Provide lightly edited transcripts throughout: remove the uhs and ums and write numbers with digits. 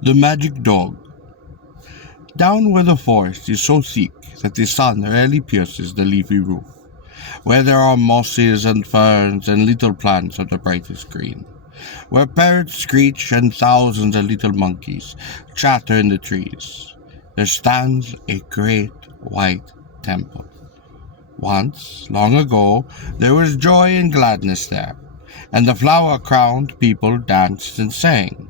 The Magic Dog. Down where the forest is so thick that the sun rarely pierces the leafy roof, where there are mosses and ferns and little plants of the brightest green, where parrots screech and thousands of little monkeys chatter in the trees, there stands a great white temple. Once, long ago, there was joy and gladness there, and the flower-crowned people danced and sang.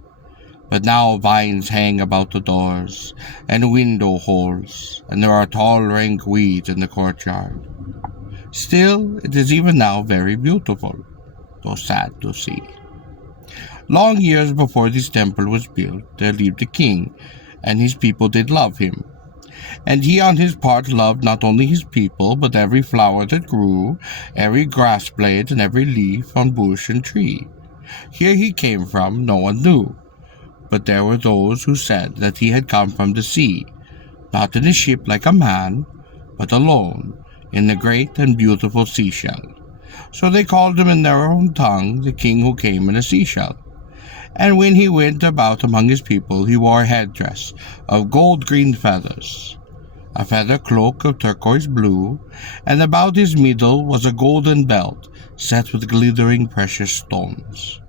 But now vines hang about the doors and window holes, and there are tall rank weeds in the courtyard. Still, it is even now very beautiful, though sad to see. Long years before this temple was built, there lived a king, and his people did love him. And he on his part loved not only his people, but every flower that grew, every grass blade, and every leaf on bush and tree. Where he came from, no one knew. But there were those who said that he had come from the sea, not in a ship like a man, but alone, in the great and beautiful seashell. So they called him in their own tongue the king who came in a seashell. And when he went about among his people, he wore a headdress of gold-green feathers, a feather cloak of turquoise blue, and about his middle was a golden belt set with glittering precious stones.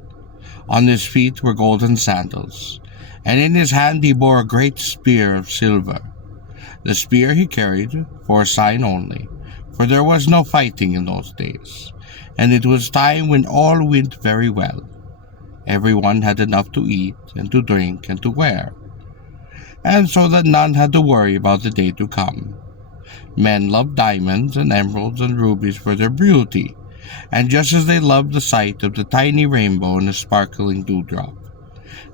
On his feet were golden sandals, and in his hand he bore a great spear of silver. The spear he carried for a sign only, for there was no fighting in those days, and it was time when all went very well. Everyone had enough to eat and to drink and to wear, and so that none had to worry about the day to come. Men loved diamonds and emeralds and rubies for their beauty, and just as they loved the sight of the tiny rainbow in a sparkling dewdrop.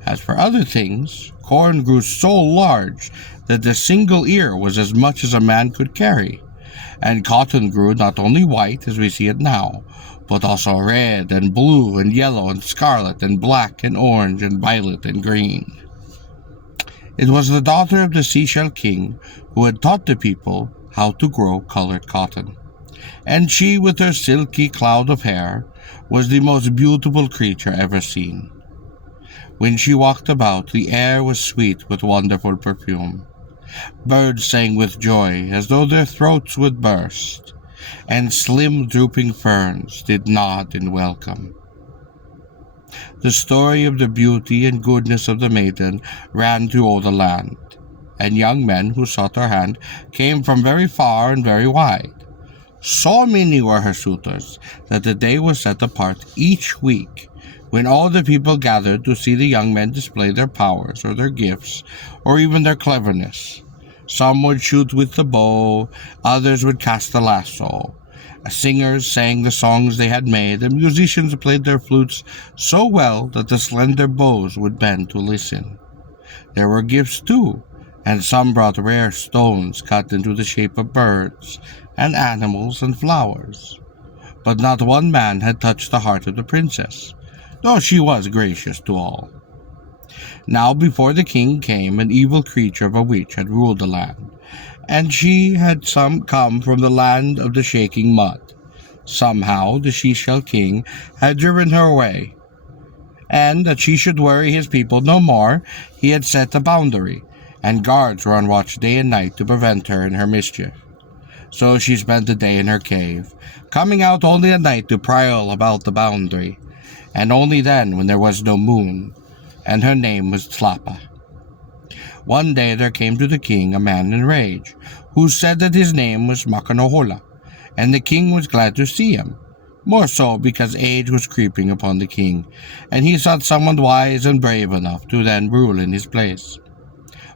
As for other things, corn grew so large that the single ear was as much as a man could carry, and cotton grew not only white as we see it now, but also red and blue and yellow and scarlet and black and orange and violet and green. It was the daughter of the Seashell King who had taught the people how to grow colored cotton, and she, with her silky cloud of hair, was the most beautiful creature ever seen. When she walked about, the air was sweet with wonderful perfume. Birds sang with joy as though their throats would burst, and slim drooping ferns did nod in welcome. The story of the beauty and goodness of the maiden ran through all the land, and young men who sought her hand came from very far and very wide. So many were her suitors that the day was set apart each week when all the people gathered to see the young men display their powers or their gifts or even their cleverness. Some would shoot with the bow, others would cast the lasso. Singers sang the songs they had made, and musicians played their flutes so well that the slender bows would bend to listen. There were gifts too, and some brought rare stones cut into the shape of birds and animals and flowers. But not one man had touched the heart of the princess, though she was gracious to all. Now before the king came an evil creature of a witch had ruled the land, and she had come from the land of the shaking mud. Somehow the Seashell King had driven her away, and that she should worry his people no more, he had set a boundary, and guards were on watch day and night to prevent her in her mischief. So she spent the day in her cave, coming out only at night to prowl about the boundary, and only then when there was no moon, and her name was Tlapa. One day there came to the king a man in rage, who said that his name was Makanohola, and the king was glad to see him, more so because age was creeping upon the king, and he sought someone wise and brave enough to then rule in his place.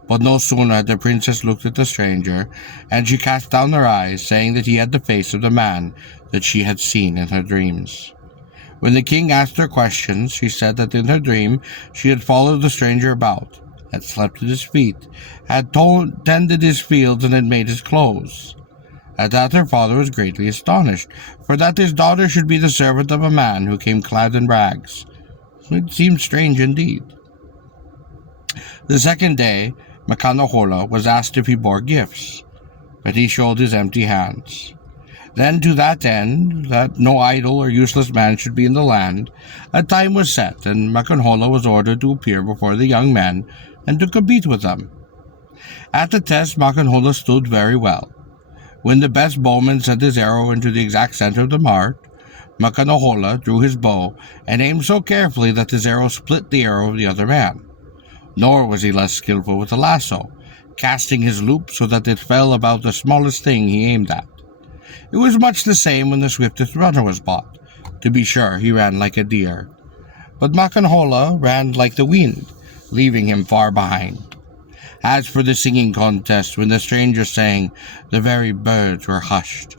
But no sooner had the princess looked at the stranger, and she cast down her eyes, saying that he had the face of the man that she had seen in her dreams. When the king asked her questions, she said that in her dream she had followed the stranger about, had slept at his feet, had tended his fields, and had made his clothes. At that her father was greatly astonished, for that his daughter should be the servant of a man who came clad in rags. It seemed strange indeed. The second day, Makanohola was asked if he bore gifts, but he showed his empty hands. Then to that end, that no idle or useless man should be in the land, a time was set, and Makanohola was ordered to appear before the young men and to compete with them. At the test, Makanhola stood very well. When the best bowman sent his arrow into the exact center of the mark, Makanahola drew his bow and aimed so carefully that his arrow split the arrow of the other man. Nor was he less skillful with the lasso, casting his loop so that it fell about the smallest thing he aimed at. It was much the same when the swiftest runner was bought. To be sure, he ran like a deer. But Makanhola ran like the wind, leaving him far behind. As for the singing contest, when the stranger sang, the very birds were hushed.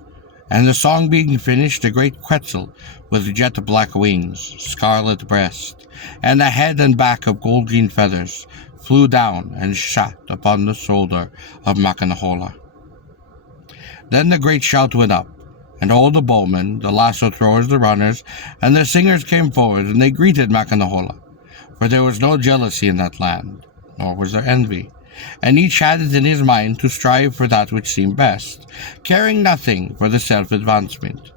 And the song being finished, a great Quetzal, with jet-black wings, scarlet breast, and a head and back of gold-green feathers, flew down and shot upon the shoulder of Makanahola. Then the great shout went up, and all the bowmen, the lasso throwers, the runners, and the singers came forward, and they greeted Makanahola, for there was no jealousy in that land, nor was there envy, and each had it in his mind to strive for that which seemed best, caring nothing for the self-advancement.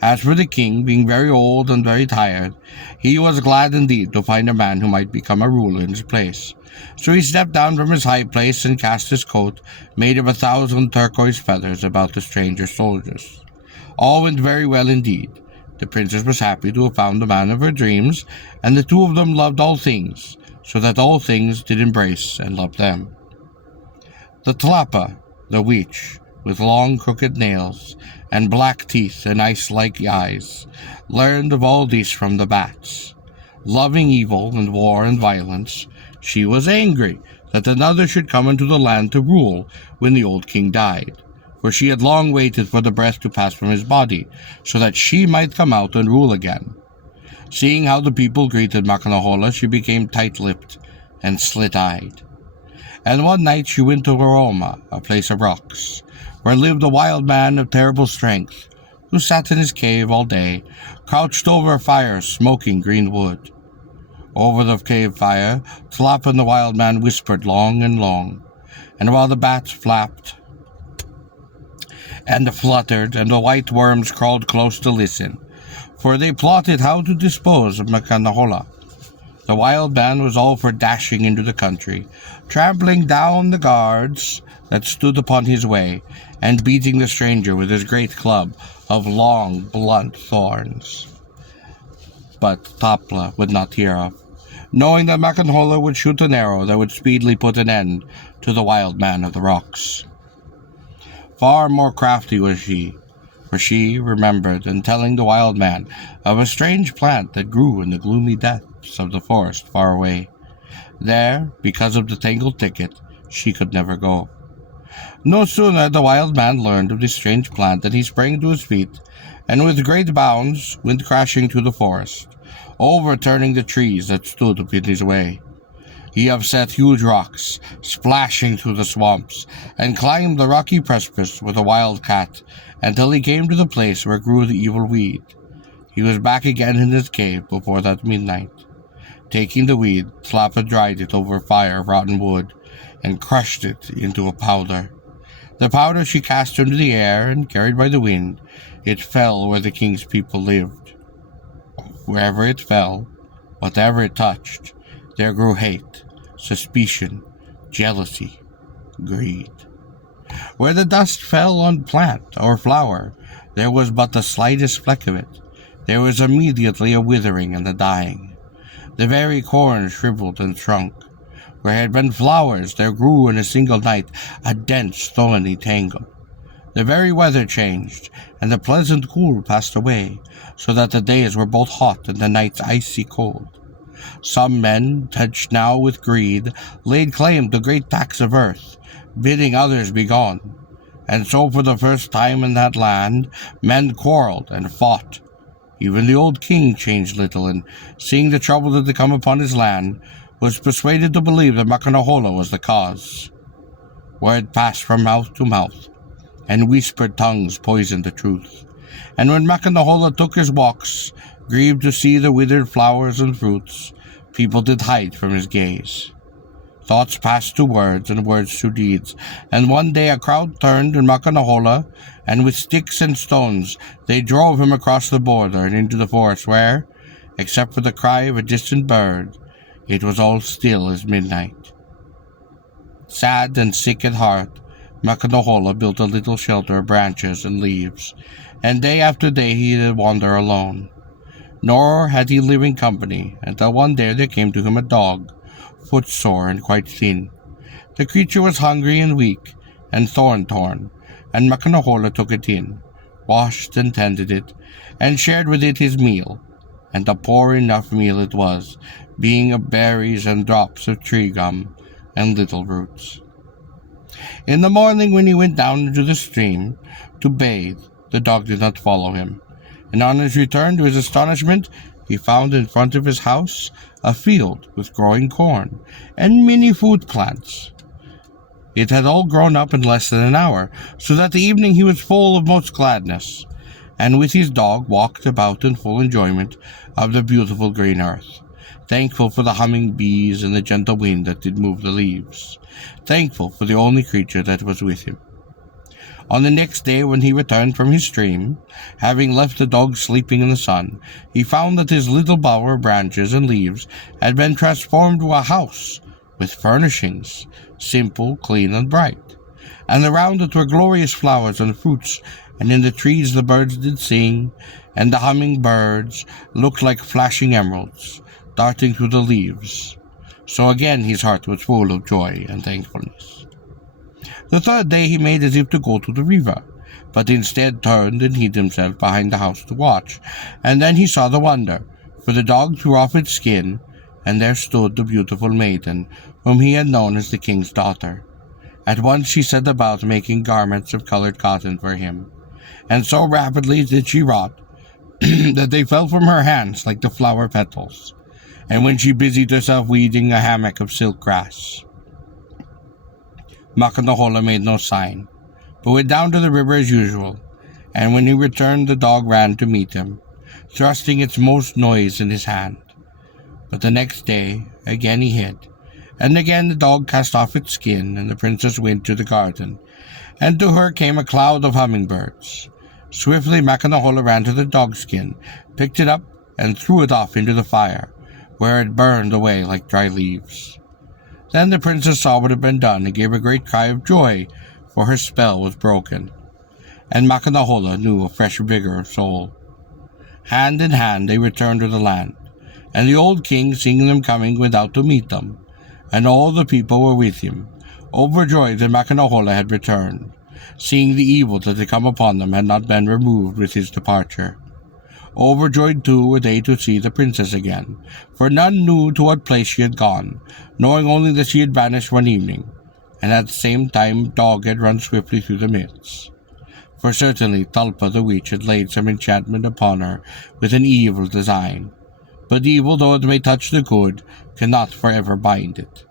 As for the king, being very old and very tired, he was glad indeed to find a man who might become a ruler in his place. So he stepped down from his high place and cast his coat, made of 1,000 turquoise feathers, about the stranger soldiers. All went very well indeed. The princess was happy to have found the man of her dreams, and the two of them loved all things, so that all things did embrace and love them. The Tlapa, the witch, with long crooked nails, and black teeth and ice-like eyes, learned of all this from the bats. Loving evil and war and violence, she was angry that another should come into the land to rule when the old king died, for she had long waited for the breath to pass from his body, so that she might come out and rule again. Seeing how the people greeted Makanahola, she became tight-lipped and slit-eyed. And one night she went to Waroma, a place of rocks, where lived a wild man of terrible strength, who sat in his cave all day, crouched over a fire smoking green wood. Over the cave fire, Tlapa and the wild man whispered long and long, and while the bats flapped and fluttered, and the white worms crawled close to listen, for they plotted how to dispose of Makanahola. The wild man was all for dashing into the country, trampling down the guards that stood upon his way, and beating the stranger with his great club of long, blunt thorns. But Tapla would not hear of, knowing that Makanahola would shoot an arrow that would speedily put an end to the wild man of the rocks. Far more crafty was she, for she remembered in telling the wild man of a strange plant that grew in the gloomy depths of the forest far away. There, because of the tangled thicket, she could never go. No sooner had the wild man learned of this strange plant than he sprang to his feet, and with great bounds went crashing through the forest, overturning the trees that stood in his way. He upset huge rocks, splashing through the swamps, and climbed the rocky precipice with a wild cat, until he came to the place where grew the evil weed. He was back again in his cave before that midnight. Taking the weed, Tlapa dried it over a fire of rotten wood, and crushed it into a powder. The powder she cast into the air, and carried by the wind, it fell where the king's people lived. Wherever it fell, whatever it touched, there grew hate, suspicion, jealousy, greed. Where the dust fell on plant or flower, there was but the slightest fleck of it. There was immediately a withering and a dying. The very corn shriveled and shrunk. Where had been flowers, there grew in a single night a dense, thorny tangle. The very weather changed, and the pleasant cool passed away, so that the days were both hot and the nights icy cold. Some men, touched now with greed, laid claim to great tracts of earth, bidding others be gone. And so for the first time in that land, men quarreled and fought. Even the old king changed little, and seeing the trouble that had come upon his land, was persuaded to believe that Makanahola was the cause. Word passed from mouth to mouth, and whispered tongues poisoned the truth. And when Makanahola took his walks, grieved to see the withered flowers and fruits, people did hide from his gaze. Thoughts passed to words, and words to deeds, and one day a crowd turned in Makanahola, and with sticks and stones they drove him across the border and into the forest where, except for the cry of a distant bird, it was all still as midnight. Sad and sick at heart, Makanahola built a little shelter of branches and leaves, and day after day he did wander alone. Nor had he living company, until one day there came to him a dog, footsore and quite thin. The creature was hungry and weak, and thorn-torn, and Makanahola took it in, washed and tended it, and shared with it his meal, and a poor enough meal it was, being of berries and drops of tree gum and little roots. In the morning when he went down into the stream to bathe, the dog did not follow him, and on his return, to his astonishment, he found in front of his house a field with growing corn and many food plants. It had all grown up in less than an hour, so that the evening he was full of most gladness, and with his dog walked about in full enjoyment of the beautiful green earth, thankful for the humming bees and the gentle wind that did move the leaves, thankful for the only creature that was with him. On the next day, when he returned from his stream, having left the dog sleeping in the sun, he found that his little bower of branches and leaves had been transformed to a house with furnishings, simple, clean, and bright. And around it were glorious flowers and fruits, and in the trees the birds did sing, and the humming birds looked like flashing emeralds, darting through the leaves. So again his heart was full of joy and thankfulness. The third day he made as if to go to the river, but instead turned and hid himself behind the house to watch, and then he saw the wonder, for the dog threw off its skin, and there stood the beautiful maiden, whom he had known as the king's daughter. At once she set about making garments of colored cotton for him, and so rapidly did she wrought that they fell from her hands like the flower petals, and when she busied herself weaving a hammock of silk grass. Makanahola made no sign, but went down to the river as usual, and when he returned the dog ran to meet him, thrusting its most noise in his hand. But the next day again he hid, and again the dog cast off its skin, and the princess went to the garden, and to her came a cloud of hummingbirds. Swiftly Makanahola ran to the dogskin, picked it up, and threw it off into the fire, where it burned away like dry leaves. Then the princess saw what had been done and gave a great cry of joy, for her spell was broken, and Makanahola knew a fresh vigor of soul. Hand in hand they returned to the land, and the old king, seeing them coming, went out to meet them, and all the people were with him, overjoyed that Makanahola had returned, seeing the evil that had come upon them had not been removed with his departure. Overjoyed too were they to see the princess again, for none knew to what place she had gone, knowing only that she had vanished one evening, and at the same time dog had run swiftly through the midst. For certainly Talpa the witch had laid some enchantment upon her with an evil design, but evil though it may touch the good, cannot forever bind it.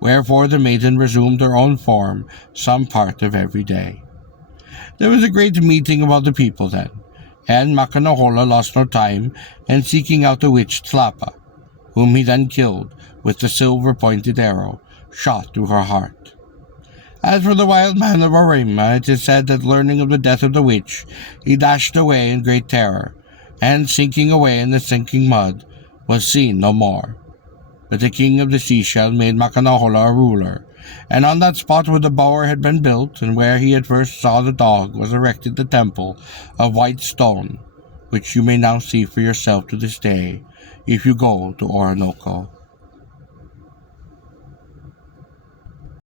Wherefore the maiden resumed her own form some part of every day. There was a great meeting about the people then, and Makanahola lost no time in seeking out the witch Tlapa, whom he then killed with the silver-pointed arrow shot through her heart. As for the wild man of Arima, it is said that learning of the death of the witch, he dashed away in great terror, and sinking away in the sinking mud, was seen no more. But the king of the seashell made Makanahola a ruler, and on that spot where the bower had been built, and where he had first saw the dog, was erected the temple of white stone, which you may now see for yourself to this day, if you go to Orinoco.